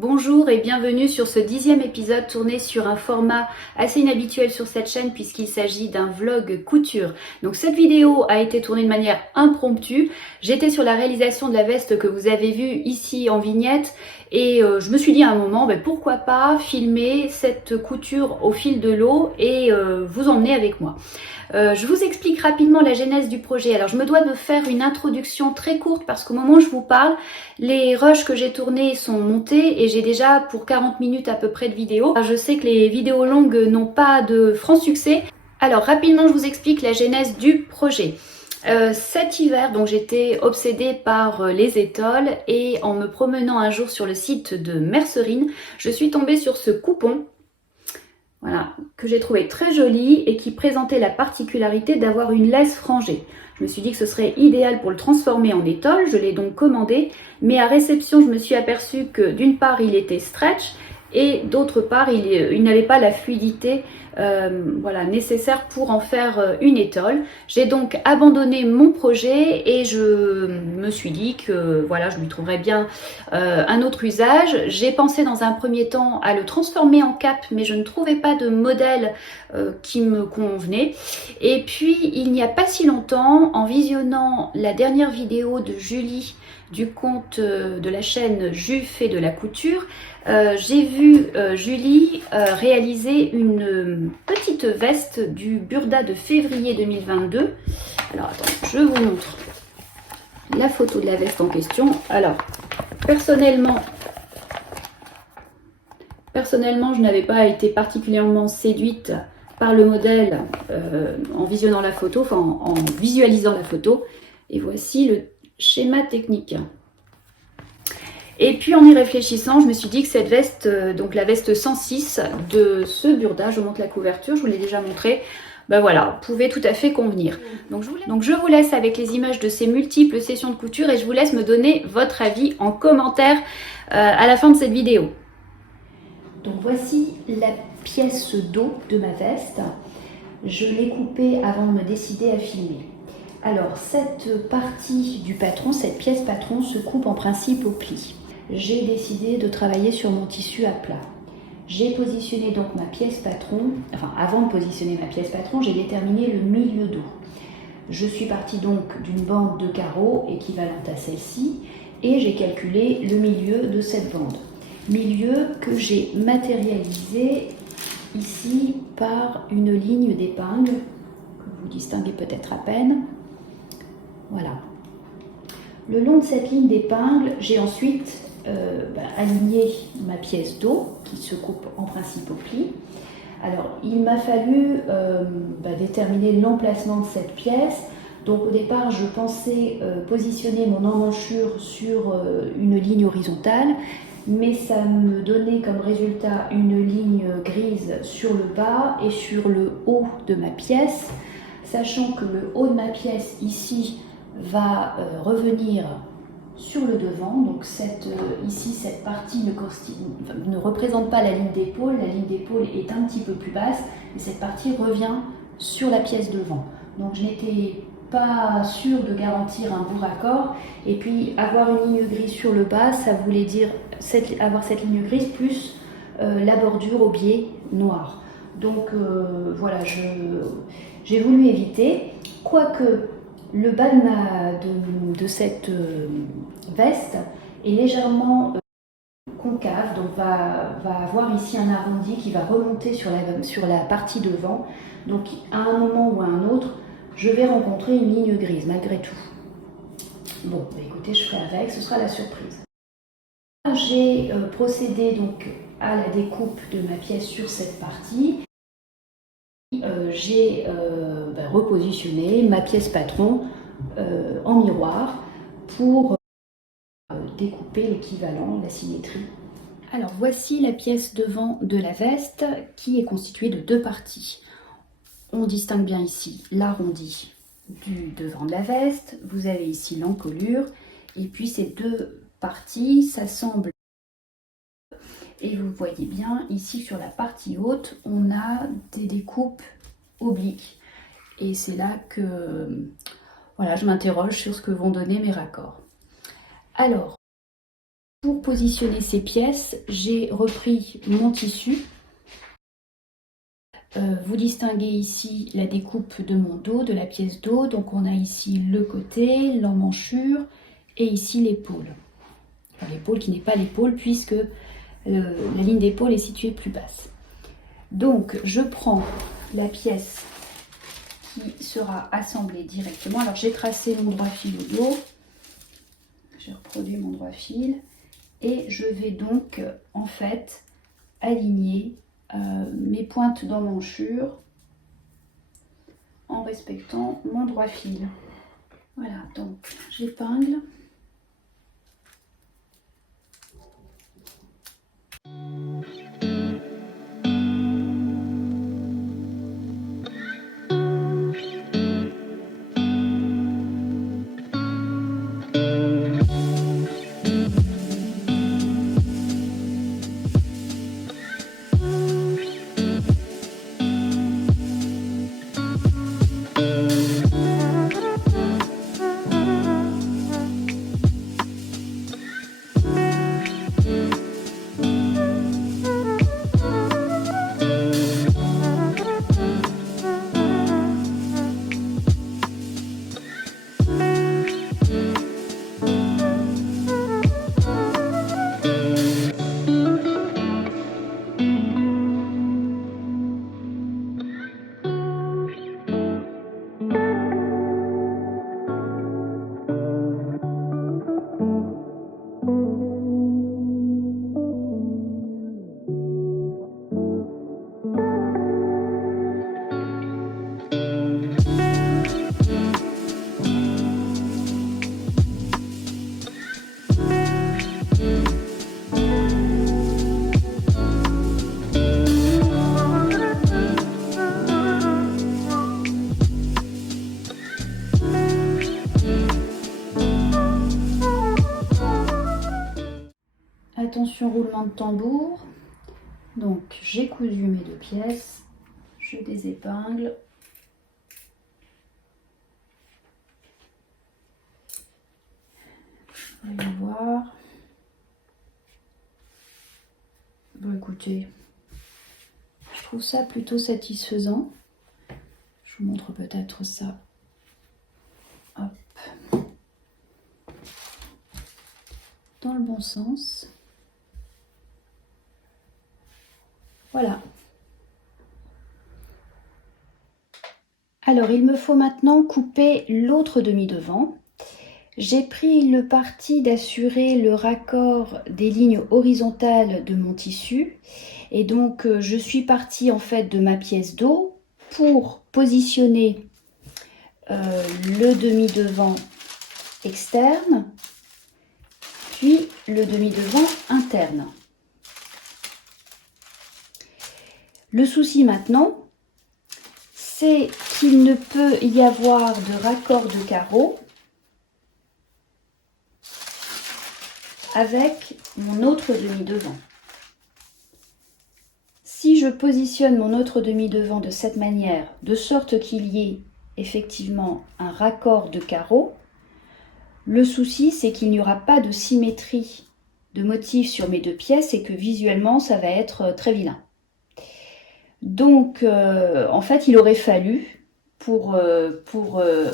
Bonjour et bienvenue sur ce 10e épisode tourné sur un format assez inhabituel sur cette chaîne puisqu'il s'agit d'un vlog couture. Donc cette vidéo a été tournée de manière impromptue. J'étais sur la réalisation de la veste que vous avez vue ici en vignette et je me suis dit à un moment pourquoi pas filmer cette couture au fil de l'eau et vous emmener avec moi. Je vous explique rapidement la genèse du projet. Alors je me dois de faire une introduction très courte parce qu'au moment où je vous parle, les rushs que j'ai tournés sont montés et j'ai déjà pour 40 minutes à peu près de vidéo. Alors, je sais que les vidéos longues n'ont pas de franc succès. Alors rapidement je vous explique la genèse du projet. Cet hiver, donc j'étais obsédée par les étoiles et en me promenant un jour sur le site de Mercerine, je suis tombée sur ce coupon. Voilà, que j'ai trouvé très joli et qui présentait la particularité d'avoir une laisse frangée. Je me suis dit que ce serait idéal pour le transformer en étole, je l'ai donc commandé, mais à réception je me suis aperçue que d'une part il était stretch et d'autre part il n'avait pas la fluidité nécessaire pour en faire une étole. J'ai donc abandonné mon projet et je me suis dit que voilà, je lui trouverais bien un autre usage. J'ai pensé dans un premier temps à le transformer en cape, mais je ne trouvais pas de modèle qui me convenait. Et puis il n'y a pas si longtemps, en visionnant la dernière vidéo de Julie du compte de la chaîne Ju fait de la couture, j'ai vu Julie réaliser une petite veste du Burda de février 2022. Alors attends, je vous montre la photo de la veste en question. Alors personnellement, je n'avais pas été particulièrement séduite par le modèle en visionnant la photo, enfin en visualisant la photo. Et voici le schéma technique. Et puis en y réfléchissant, je me suis dit que cette veste, donc la veste 106 de ce Burda, je vous montre la couverture, je vous l'ai déjà montré, voilà, pouvait tout à fait convenir. Donc je vous laisse avec les images de ces multiples sessions de couture et je vous laisse me donner votre avis en commentaire à la fin de cette vidéo. Donc voici la pièce dos de ma veste. Je l'ai coupée avant de me décider à filmer. Alors cette partie du patron, cette pièce patron se coupe en principe au pli. J'ai décidé de travailler sur mon tissu à plat. J'ai positionné donc ma pièce patron, enfin avant de positionner ma pièce patron, j'ai déterminé le milieu dos. Je suis partie donc d'une bande de carreaux équivalente à celle-ci et j'ai calculé le milieu de cette bande. Milieu que j'ai matérialisé ici par une ligne d'épingle, que vous distinguez peut-être à peine. Voilà. Le long de cette ligne d'épingle, j'ai ensuite aligné ma pièce dos qui se coupe en principe au pli. Alors, il m'a fallu déterminer l'emplacement de cette pièce. Donc au départ, je pensais positionner mon emmanchure sur une ligne horizontale, mais ça me donnait comme résultat une ligne grise sur le bas et sur le haut de ma pièce, sachant que le haut de ma pièce ici va revenir sur le devant. Donc ici, cette partie ne représente pas la ligne d'épaule est un petit peu plus basse, et cette partie revient sur la pièce devant. Donc je n'étais pas sûre de garantir un bon raccord, et puis avoir une ligne grise sur le bas, ça voulait dire avoir cette ligne grise plus la bordure au biais noir. Donc voilà, j'ai voulu éviter, quoique le bas de cette veste est légèrement concave, donc va avoir ici un arrondi qui va remonter sur la partie devant. Donc à un moment ou à un autre, je vais rencontrer une ligne grise malgré tout. Bon, écoutez, je ferai avec, ce sera la surprise. J'ai procédé donc à la découpe de ma pièce sur cette partie. J'ai repositionné ma pièce patron en miroir pour découper l'équivalent, la symétrie. Alors voici la pièce devant de la veste qui est constituée de deux parties. On distingue bien ici l'arrondi du devant de la veste, vous avez ici l'encolure, et puis ces deux parties s'assemblent. Et vous voyez bien, ici sur la partie haute, on a des découpes obliques. Et c'est là que voilà, je m'interroge sur ce que vont donner mes raccords. Alors, Pour positionner ces pièces, j'ai repris mon tissu. Vous distinguez ici la découpe de mon dos, de la pièce dos. Donc on a ici le côté, l'emmanchure et ici l'épaule. Enfin, l'épaule qui n'est pas l'épaule puisque la ligne d'épaule est située plus basse. Donc je prends la pièce qui sera assemblée directement. Alors j'ai tracé mon droit fil au dos. J'ai reproduit mon droit fil. Et je vais donc en fait aligner mes pointes d'emmanchure en respectant mon droit fil. Voilà, donc j'épingle. Attention roulement de tambour. Donc j'ai cousu mes deux pièces, je désépingle. Voyons voir. Bon écoutez, je trouve ça plutôt satisfaisant. Je vous montre peut-être ça. Hop. Dans le bon sens. Voilà. Alors, il me faut maintenant couper l'autre demi-devant. J'ai pris le parti d'assurer le raccord des lignes horizontales de mon tissu. Et donc, je suis partie en fait de ma pièce dos pour positionner le demi-devant externe, puis le demi-devant interne. Le souci maintenant, c'est qu'il ne peut y avoir de raccord de carreau avec mon autre demi-devant. Si je positionne mon autre demi-devant de cette manière, de sorte qu'il y ait effectivement un raccord de carreau, le souci c'est qu'il n'y aura pas de symétrie de motifs sur mes deux pièces et que visuellement ça va être très vilain. Donc en fait il aurait fallu pour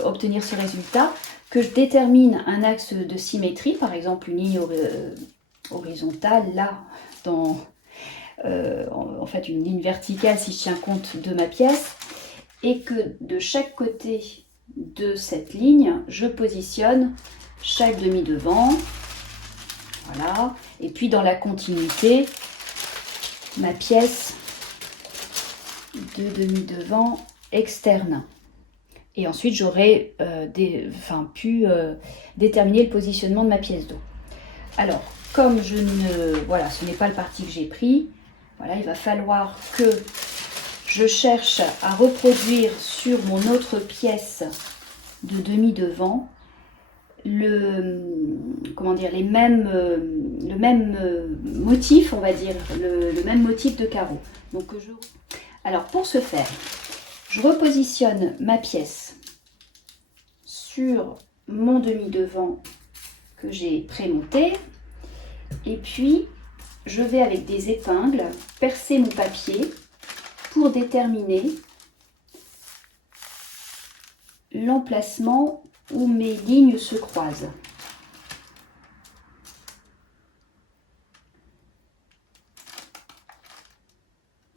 obtenir ce résultat que je détermine un axe de symétrie, par exemple une ligne horizontale là, en fait une ligne verticale si je tiens compte de ma pièce, et que de chaque côté de cette ligne je positionne chaque demi-devant, voilà, et puis dans la continuité ma pièce de demi-devant externe. Et ensuite, j'aurais pu déterminer le positionnement de ma pièce d'eau. Alors, comme ce n'est pas le parti que j'ai pris, voilà, il va falloir que je cherche à reproduire sur mon autre pièce de demi-devant le même motif, on va dire, le même motif de carreau. Donc, alors, pour ce faire, je repositionne ma pièce sur mon demi-devant que j'ai prémonté Et puis, je vais avec des épingles percer mon papier pour déterminer l'emplacement où mes lignes se croisent.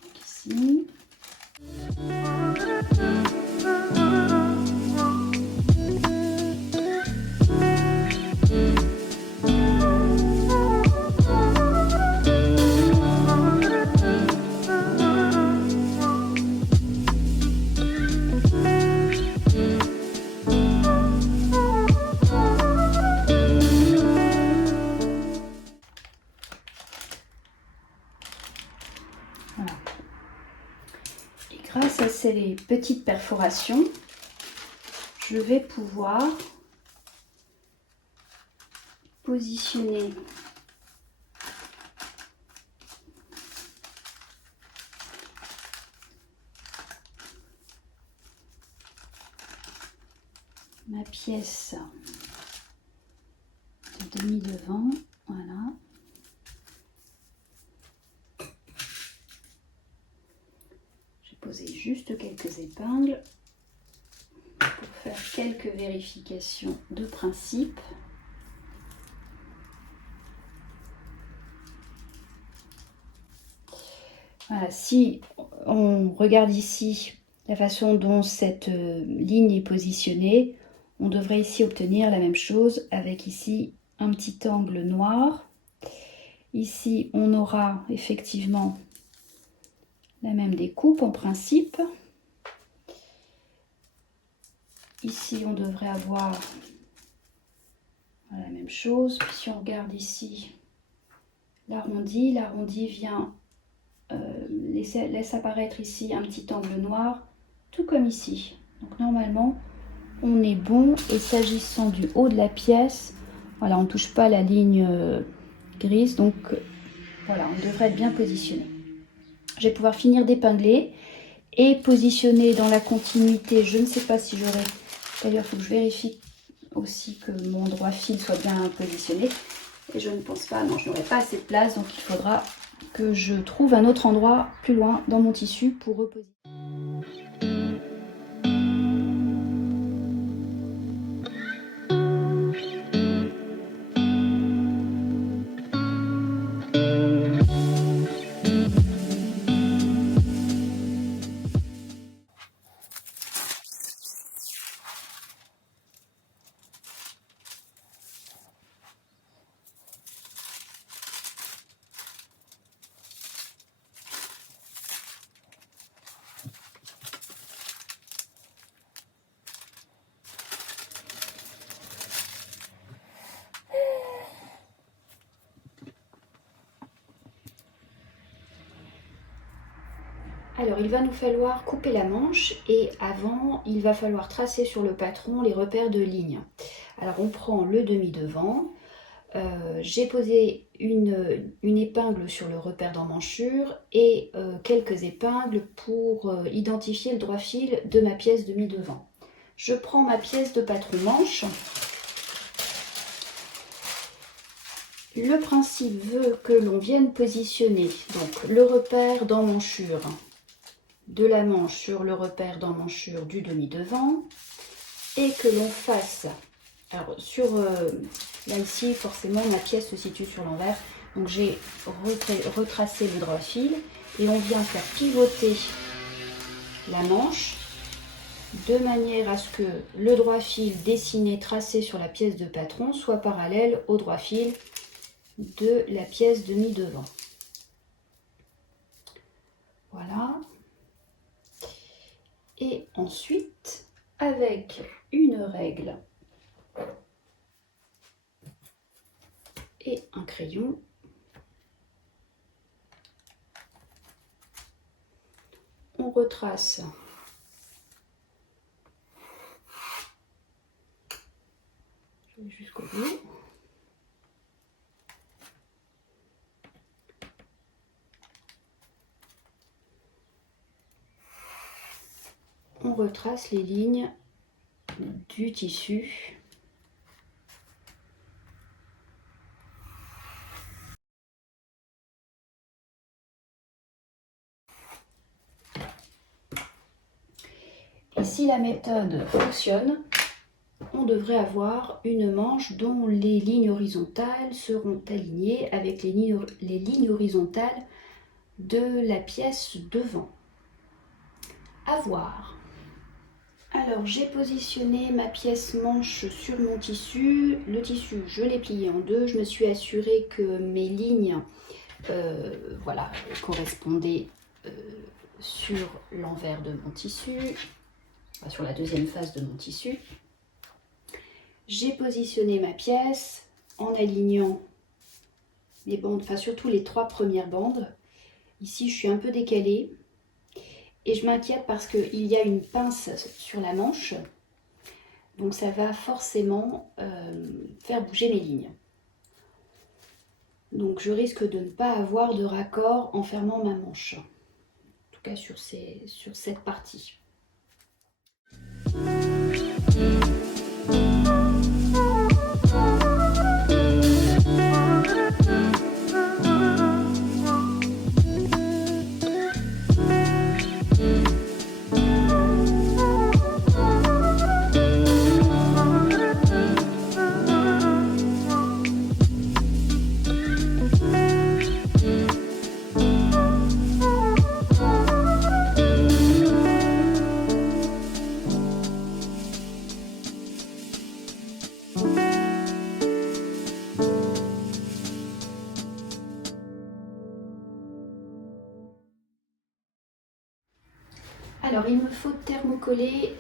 Donc ici. Voilà. Et grâce à ces petites perforations, je vais pouvoir positionner ma pièce de demi-devant. Voilà. J'ai posé juste quelques épingles pour faire quelques vérifications de principe. Voilà, si on regarde ici la façon dont cette ligne est positionnée, on devrait ici obtenir la même chose avec ici un petit angle noir. Ici, on aura effectivement la même découpe en principe. Ici, on devrait avoir la même chose. Puis si on regarde ici l'arrondi vient laisse apparaître ici un petit angle noir, tout comme ici. Donc normalement, on est bon. Et s'agissant du haut de la pièce, voilà, on ne touche pas la ligne grise, donc voilà, on devrait être bien positionné. Je vais pouvoir finir d'épingler et positionner dans la continuité. Je ne sais pas si j'aurai... D'ailleurs, il faut que je vérifie aussi que mon droit fil soit bien positionné. Et je ne pense pas, non, je n'aurai pas assez de place, donc il faudra que je trouve un autre endroit plus loin dans mon tissu pour reposer. Alors, il va nous falloir couper la manche et avant, il va falloir tracer sur le patron les repères de ligne. Alors, on prend le demi-devant. J'ai posé une épingle sur le repère d'emmanchure et quelques épingles pour identifier le droit fil de ma pièce demi-devant. Je prends ma pièce de patron manche. Le principe veut que l'on vienne positionner donc, le repère d'emmanchure de la manche sur le repère d'emmanchure du demi-devant et que l'on fasse, alors là ici forcément ma pièce se situe sur l'envers, donc j'ai retracé le droit fil et on vient faire pivoter la manche de manière à ce que le droit fil dessiné, tracé sur la pièce de patron soit parallèle au droit fil de la pièce demi-devant. Voilà. Et ensuite, avec une règle et un crayon, on retrace jusqu'au bout. On retrace les lignes du tissu. Et si la méthode fonctionne, on devrait avoir une manche dont les lignes horizontales seront alignées avec les lignes horizontales de la pièce devant. À voir. Alors j'ai positionné ma pièce manche sur mon tissu. Le tissu, je l'ai plié en deux. Je me suis assurée que mes lignes voilà, correspondaient sur l'envers de mon tissu, enfin, sur la deuxième face de mon tissu. J'ai positionné ma pièce en alignant les bandes, enfin surtout les 3 premières bandes. Ici je suis un peu décalée et je m'inquiète parce qu'il y a une pince sur la manche. Donc ça va forcément faire bouger mes lignes. Donc je risque de ne pas avoir de raccord en fermant ma manche. En tout cas sur cette partie. Alors il me faut thermocoller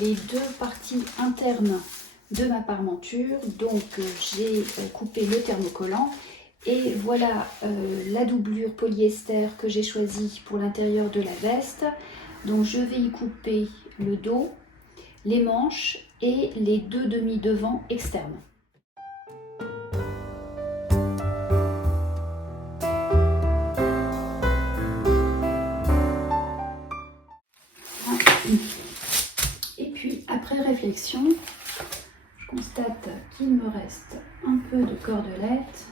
les 2 parties internes de ma parmenture. Donc j'ai coupé le thermocollant et voilà la doublure polyester que j'ai choisie pour l'intérieur de la veste. Donc je vais y couper le dos, les manches et les 2 demi-devants externes. Et puis après réflexion, je constate qu'il me reste un peu de cordelette.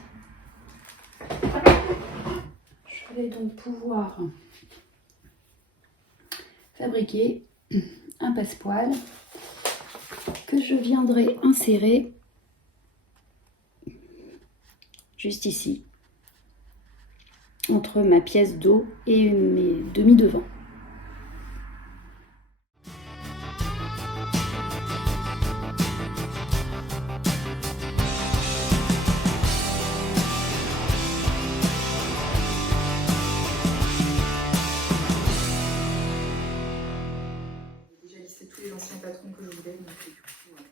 Je vais donc pouvoir fabriquer un passepoil que je viendrai insérer juste ici, entre ma pièce dos et mes demi-devants. Tous les anciens patrons que je voulais, donc du coup,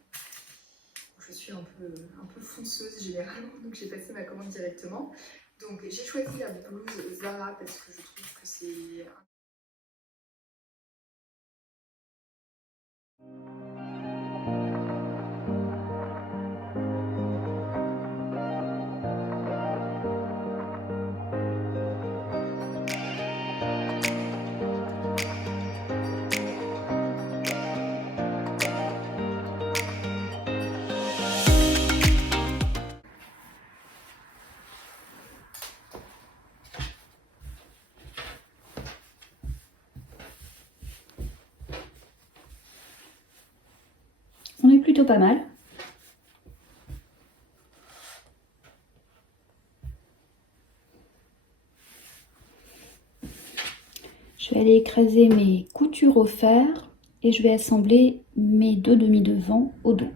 je suis un peu fonceuse généralement, donc j'ai passé ma commande directement. Donc j'ai choisi la blouse Zara parce que je trouve que c'est... On est plutôt pas mal. Je vais aller écraser mes coutures au fer et je vais assembler mes 2 demi-devants au dos.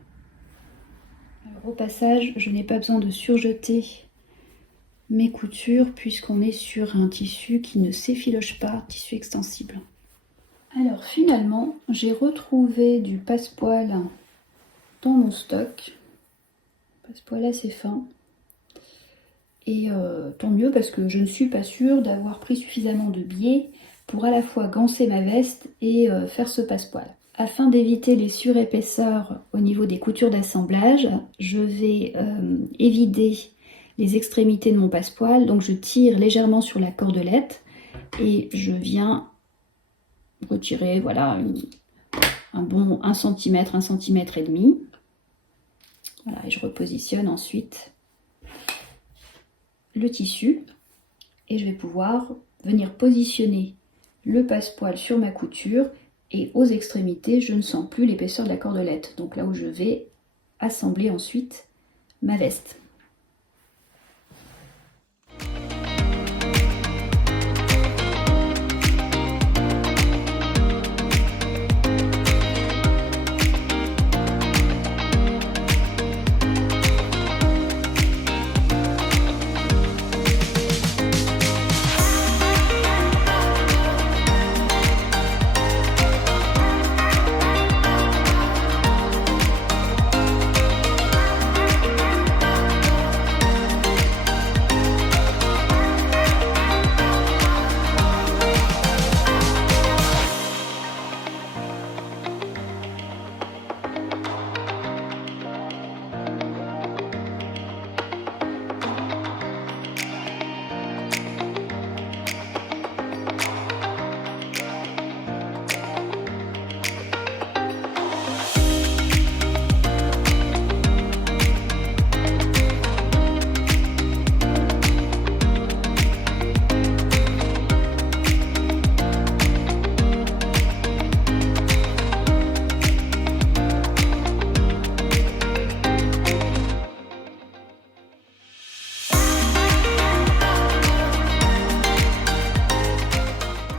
Alors, au passage, je n'ai pas besoin de surjeter mes coutures puisqu'on est sur un tissu qui ne s'effiloche pas, tissu extensible. Alors finalement, j'ai retrouvé du passepoil dans mon stock. Passepoil assez fin. Et tant mieux parce que je ne suis pas sûre d'avoir pris suffisamment de biais pour à la fois ganser ma veste et faire ce passepoil. Afin d'éviter les surépaisseurs au niveau des coutures d'assemblage, je vais évider les extrémités de mon passepoil. Donc je tire légèrement sur la cordelette et je viens retirer voilà, un bon 1 cm, 1 cm et demi. Voilà, et je repositionne ensuite le tissu et je vais pouvoir venir positionner le passepoil sur ma couture Et aux extrémités, je ne sens plus l'épaisseur de la cordelette. Donc là où je vais assembler ensuite ma veste.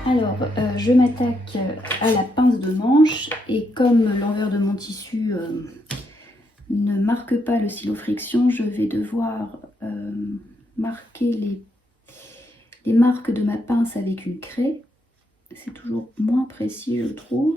Alors, je m'attaque à la pince de manche et comme l'envers de mon tissu ne marque pas le stylo friction, je vais devoir marquer les marques de ma pince avec une craie. C'est toujours moins précis, je trouve.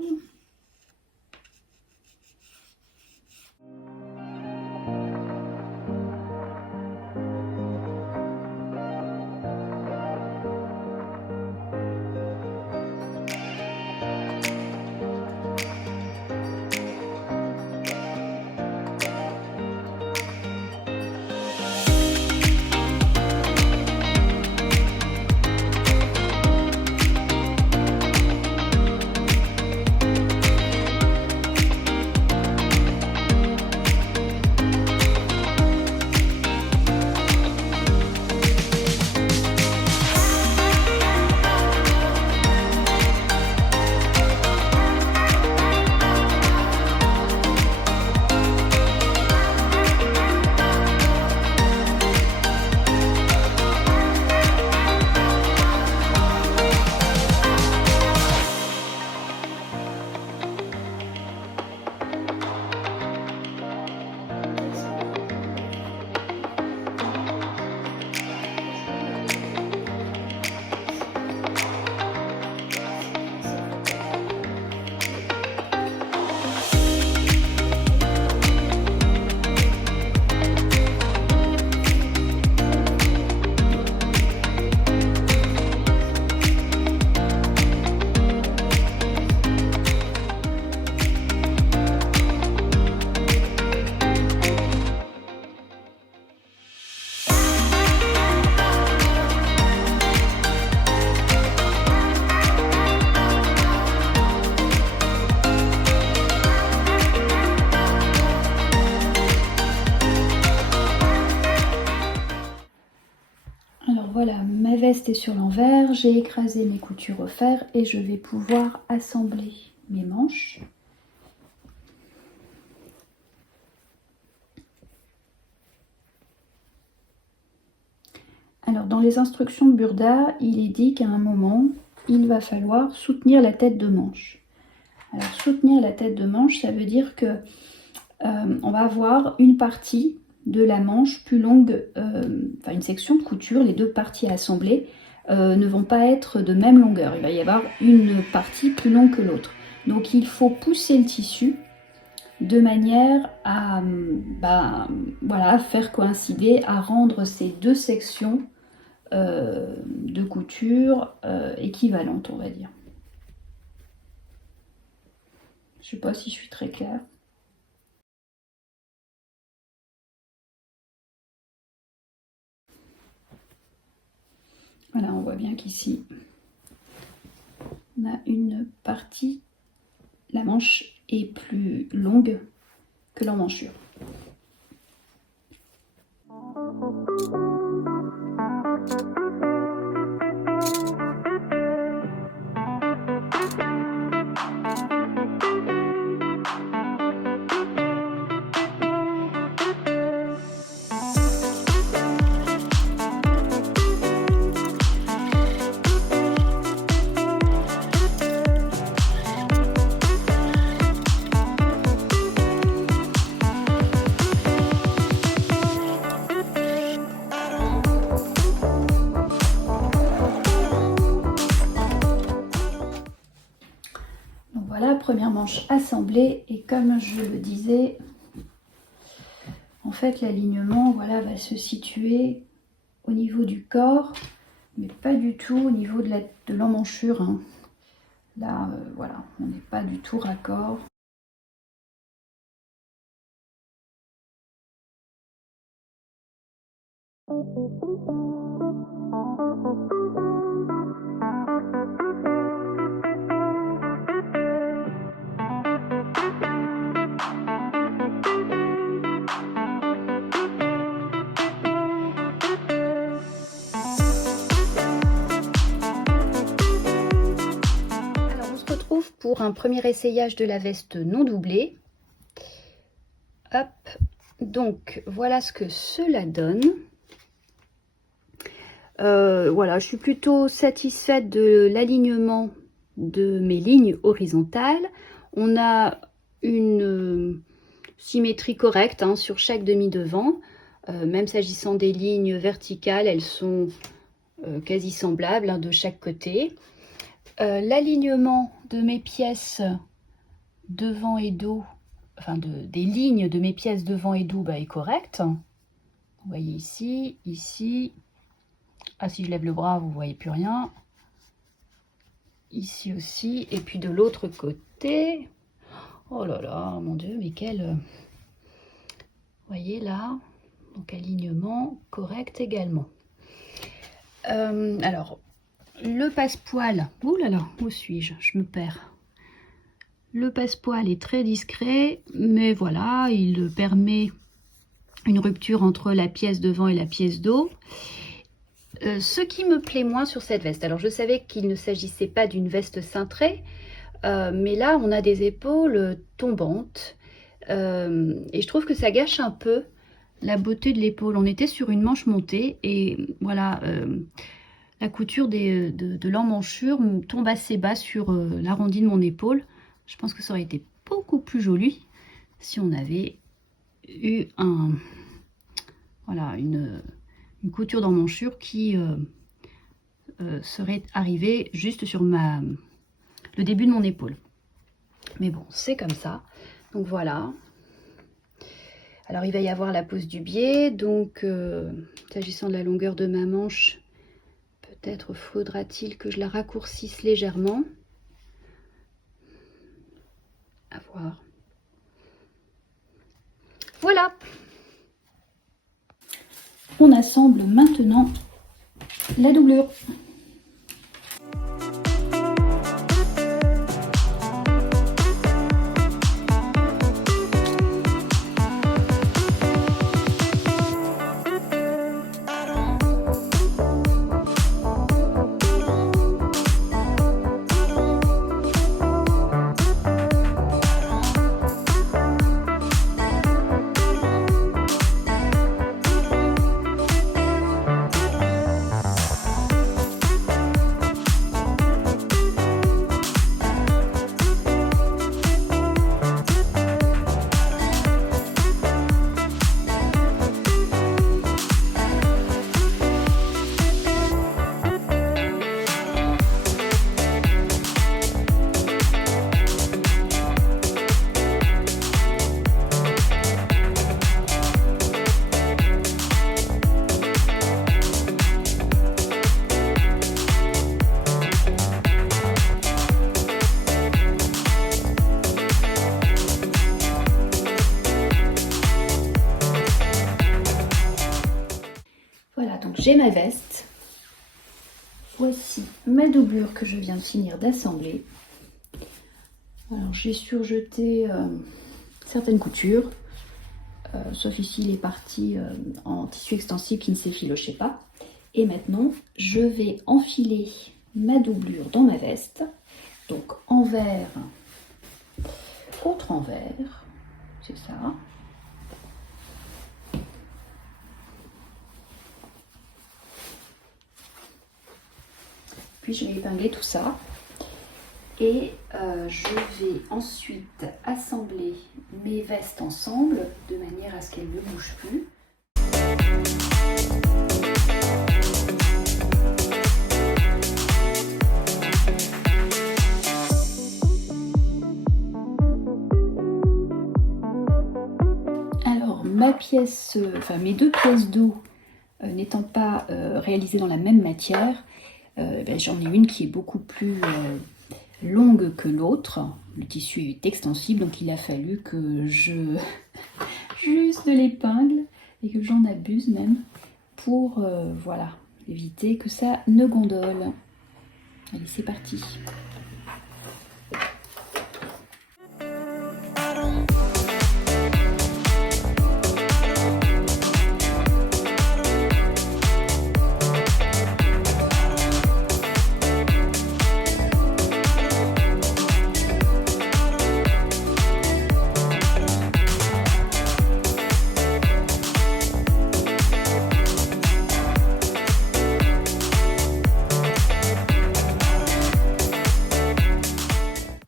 Alors voilà, ma veste est sur l'envers, j'ai écrasé mes coutures au fer et je vais pouvoir assembler mes manches. Alors dans les instructions de Burda, il est dit qu'à un moment, il va falloir soutenir la tête de manche. Alors soutenir la tête de manche, ça veut dire que on va avoir une partie de la manche plus longue, enfin une section de couture, les deux parties assembler ne vont pas être de même longueur. Il va y avoir une partie plus longue que l'autre. Donc il faut pousser le tissu de manière à voilà, faire coïncider, à rendre ces deux sections de couture équivalentes, on va dire. Je ne sais pas si je suis très claire. Voilà, on voit bien qu'ici, on a une partie, la manche est plus longue que l'emmanchure. première manche assemblée et comme je le disais, en fait l'alignement voilà, va se situer au niveau du corps, mais pas du tout au niveau de l'emmanchure. Hein. Là, voilà, on n'est pas du tout raccord. Pour un premier essayage de la veste non doublée. Hop, donc voilà ce que cela donne. Voilà, je suis plutôt satisfaite de l'alignement de mes lignes horizontales. On a une symétrie correcte hein, sur chaque demi-devant. Même s'agissant des lignes verticales, elles sont quasi semblables hein, de chaque côté. L'alignement de mes pièces devant et dos, enfin des lignes de mes pièces devant et dos bah, est correct. Vous voyez ici, ici. Ah, si je lève le bras, vous ne voyez plus rien. Ici aussi. Et puis de l'autre côté. Oh là là, mon Dieu, mais quel... Vous voyez là. Donc alignement correct également. Alors, le passepoil. Ouh là là, où suis-je? Je me perds. Le passepoil est très discret, mais voilà, il permet une rupture entre la pièce devant et la pièce dos. Ce qui me plaît moins sur cette veste, alors je savais qu'il ne s'agissait pas d'une veste cintrée, mais là on a des épaules tombantes et je trouve que ça gâche un peu la beauté de l'épaule. On était sur une manche montée et voilà, la couture de l'emmanchure tombe assez bas sur l'arrondi de mon épaule. Je pense que ça aurait été beaucoup plus joli si on avait eu voilà, une couture d'emmanchure qui serait arrivée juste sur le début de mon épaule. Mais bon, c'est comme ça. Donc voilà. Alors il va y avoir la pose du biais. Donc s'agissant de la longueur de ma manche, peut-être faudra-t-il que je la raccourcisse légèrement. À voir. Voilà. On assemble maintenant la doublure. J'ai ma veste. Voici ma doublure que je viens de finir d'assembler. Alors j'ai surjeté certaines coutures, sauf ici les parties en tissu extensible qui ne s'effilochaient pas. Et maintenant je vais enfiler ma doublure dans ma veste. Donc envers, autre envers, c'est ça. Puis je vais épingler tout ça et je vais ensuite assembler mes vestes ensemble de manière à ce qu'elles ne bougent plus. pièces, enfin mes deux pièces d'eau n'étant pas réalisées dans la même matière, j'en ai une qui est beaucoup plus longue que l'autre. Le tissu est extensible, donc il a fallu que je j'use de l'épingle et que j'en abuse même pour voilà, éviter que ça ne gondole. Allez, c'est parti.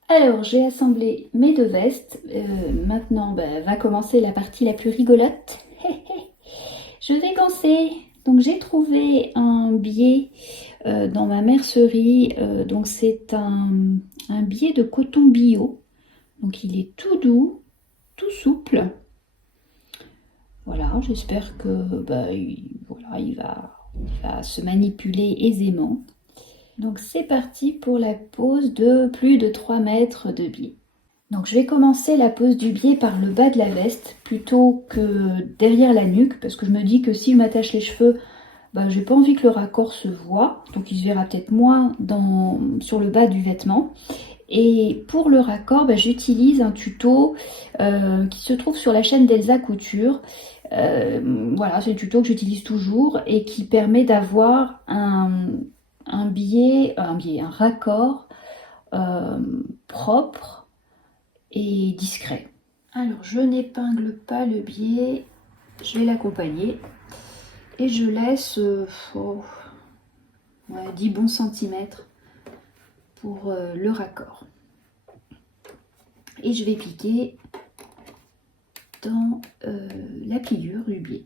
Alors, j'ai assemblé mes deux vestes. Maintenant, va commencer la partie la plus rigolote. Je vais ganser. Donc, j'ai trouvé un biais dans ma mercerie. Donc, c'est un biais de coton bio. Donc, il est tout doux, tout souple. Voilà, j'espère que il va se manipuler aisément. Donc c'est parti pour la pose de plus de 3 mètres de biais. Donc je vais commencer la pose du biais par le bas de la veste plutôt que derrière la nuque, parce que je me dis que si je m'attache les cheveux, j'ai pas envie que le raccord se voit, donc il se verra peut-être moins sur le bas du vêtement. Et pour le raccord, j'utilise un tuto qui se trouve sur la chaîne d'Elsa Couture. Voilà, c'est le tuto que j'utilise toujours et qui permet d'avoir un raccord propre et discret. Alors je n'épingle pas le biais, je vais l'accompagner et je laisse 10 bons centimètres pour le raccord. Et je vais piquer dans la pliure du biais.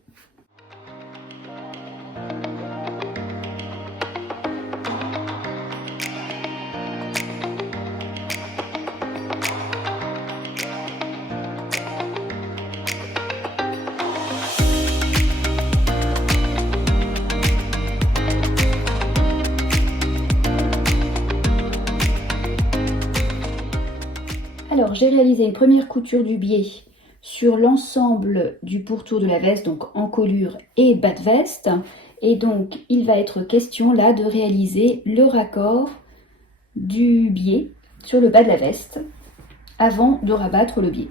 Alors, j'ai réalisé une première couture du biais sur l'ensemble du pourtour de la veste, donc encolure et bas de veste. Et donc, il va être question là de réaliser le raccord du biais sur le bas de la veste avant de rabattre le biais.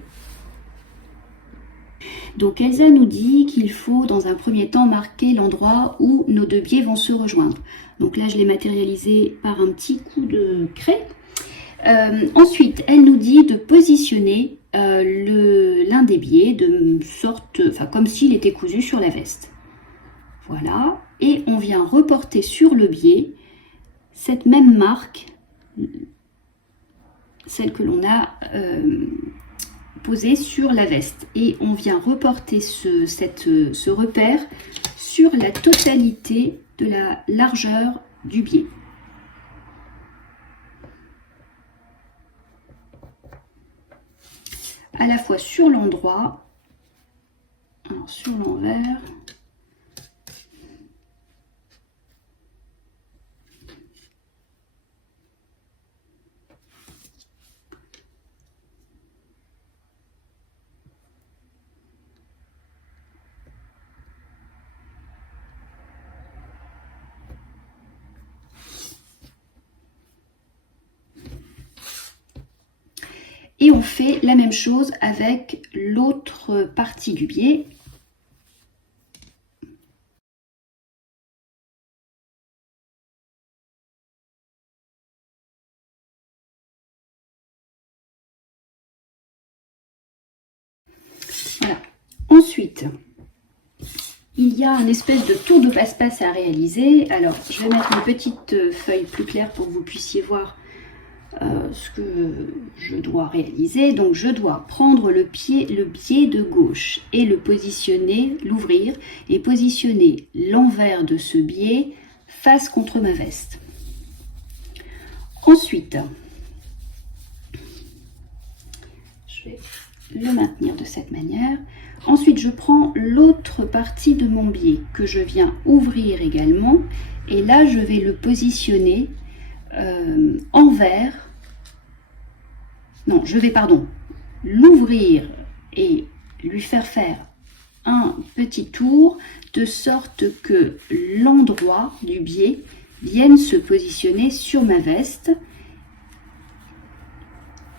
Donc, Elsa nous dit qu'il faut dans un premier temps marquer l'endroit où nos deux biais vont se rejoindre. Donc là, je l'ai matérialisé par un petit coup de craie. Ensuite, elle nous dit de positionner l'un des biais de sorte, comme s'il était cousu sur la veste. Voilà, et on vient reporter sur le biais cette même marque, celle que l'on a posée sur la veste. Et on vient reporter ce repère sur la totalité de la largeur du biais. À la fois sur l'endroit, sur l'envers, et on fait la même chose avec l'autre partie du biais. Voilà. Ensuite, il y a une espèce de tour de passe-passe à réaliser. Alors, je vais mettre une petite feuille plus claire pour que vous puissiez voir ce que je dois réaliser. Donc je dois prendre le biais de gauche et le positionner, l'ouvrir et positionner l'envers de ce biais face contre ma veste. Ensuite, je vais le maintenir de cette manière. Ensuite, je prends l'autre partie de mon biais que je viens ouvrir également. Et là, je vais le positionner envers. Non, je vais, pardon, l'ouvrir et lui faire un petit tour de sorte que l'endroit du biais vienne se positionner sur ma veste.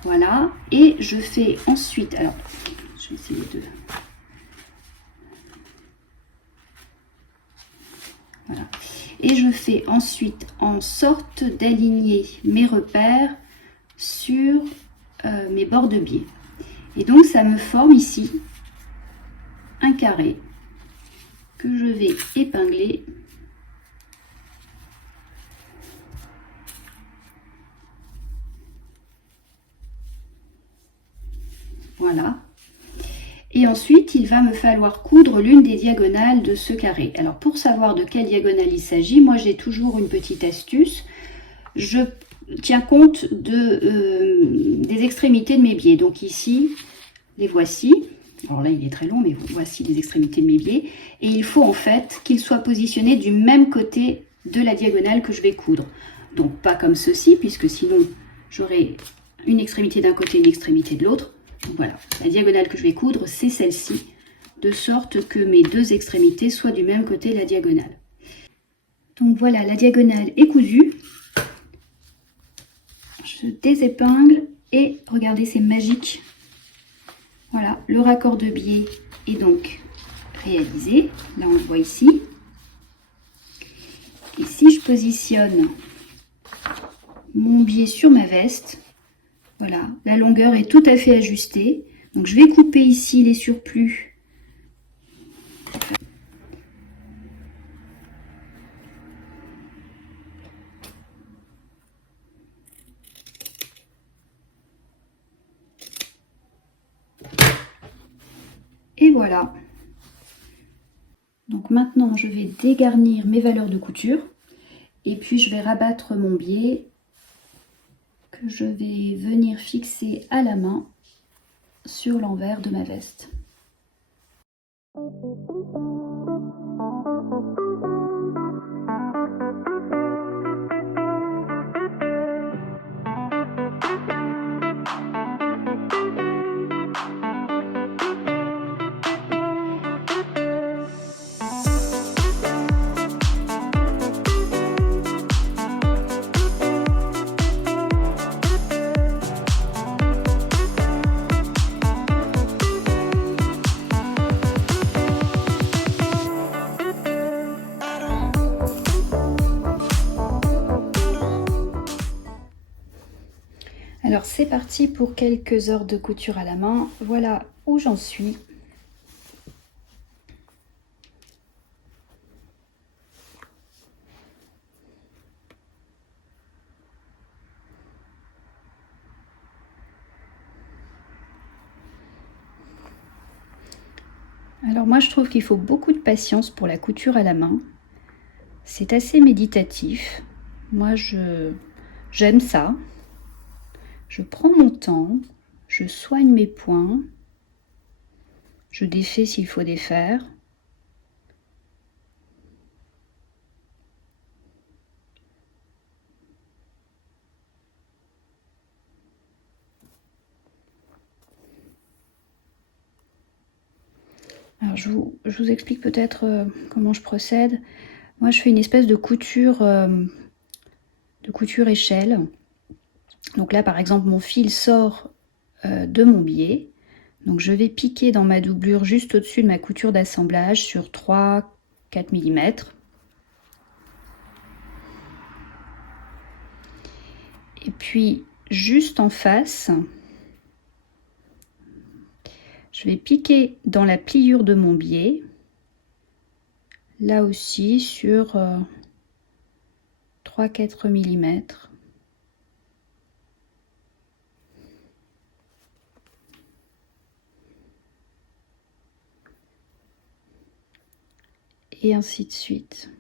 Voilà, et je fais ensuite, alors je vais essayer de... Voilà. Et je fais ensuite en sorte d'aligner mes repères sur mes bords de biais. Et donc ça me forme ici un carré que je vais épingler. Voilà. Et ensuite, il va me falloir coudre l'une des diagonales de ce carré. Alors pour savoir de quelle diagonale il s'agit, moi j'ai toujours une petite astuce. Je tiens compte des extrémités de mes biais. Donc ici, les voici. Alors là, il est très long, mais voici les extrémités de mes biais. Et il faut en fait qu'ils soient positionnés du même côté de la diagonale que je vais coudre. Donc pas comme ceci, puisque sinon j'aurai une extrémité d'un côté, une extrémité de l'autre. Donc voilà, la diagonale que je vais coudre, c'est celle-ci, de sorte que mes deux extrémités soient du même côté de la diagonale. Donc voilà, la diagonale est cousue. Je désépingle et regardez, c'est magique. Voilà, le raccord de biais est donc réalisé. Là, on le voit ici. Et si je positionne mon biais sur ma veste, voilà, la longueur est tout à fait ajustée. Donc, je vais couper ici les surplus. Et voilà. Donc maintenant, je vais dégarnir mes valeurs de couture. Et puis, je vais rabattre mon biais que je vais venir fixer à la main sur l'envers de ma veste. Alors c'est parti pour quelques heures de couture à la main. Voilà où j'en suis. Alors moi je trouve qu'il faut beaucoup de patience pour la couture à la main. C'est assez méditatif. Moi j'aime ça. Je prends mon temps, je soigne mes points, je défais s'il faut défaire. Alors je vous explique peut-être comment je procède. Moi je fais une espèce de couture échelle. Donc là par exemple mon fil sort de mon biais. Donc je vais piquer dans ma doublure juste au-dessus de ma couture d'assemblage sur 3-4 mm. Et puis juste en face, je vais piquer dans la pliure de mon biais, là aussi sur 3-4 mm. Et ainsi de suite.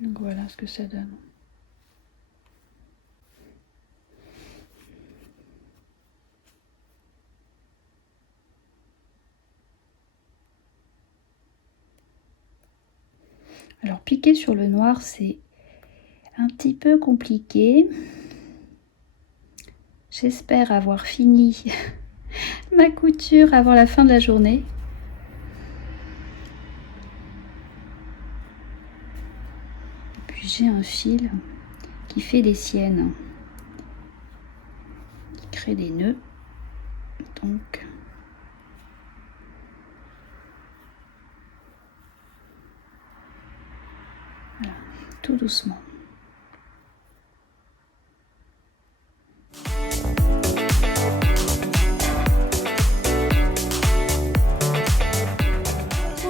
Donc voilà ce que ça donne. Alors piquer sur le noir, c'est un petit peu compliqué. J'espère avoir fini ma couture avant la fin de la journée. Et puis j'ai un fil qui fait des siennes, qui crée des nœuds. Donc voilà, tout doucement.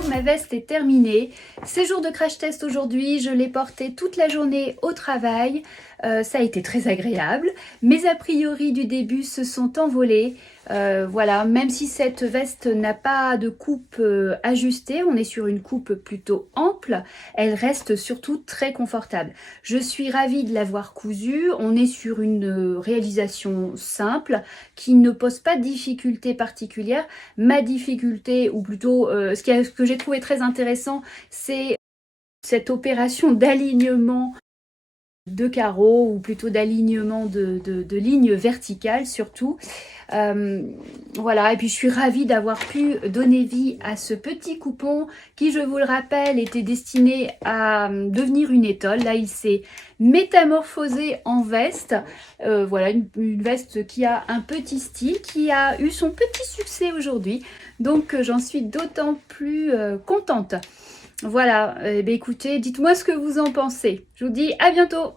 Ma veste est terminée. C'est jour de crash test aujourd'hui. Je l'ai portée toute la journée au travail. Ça a été très agréable. Mes a priori du début se sont envolés. Voilà, même si cette veste n'a pas de coupe ajustée, on est sur une coupe plutôt ample, elle reste surtout très confortable. Je suis ravie de l'avoir cousue. On est sur une réalisation simple qui ne pose pas de difficulté particulière. Ma difficulté, ou plutôt ce que j'ai trouvé très intéressant, c'est cette opération d'alignement de carreaux, ou plutôt d'alignement de lignes verticales surtout. Voilà, et puis je suis ravie d'avoir pu donner vie à ce petit coupon qui, je vous le rappelle, était destiné à devenir une étole. Là, il s'est métamorphosé en veste. Voilà, une veste qui a un petit style, qui a eu son petit succès aujourd'hui. Donc, j'en suis d'autant plus contente. Voilà, écoutez, dites-moi ce que vous en pensez. Je vous dis à bientôt.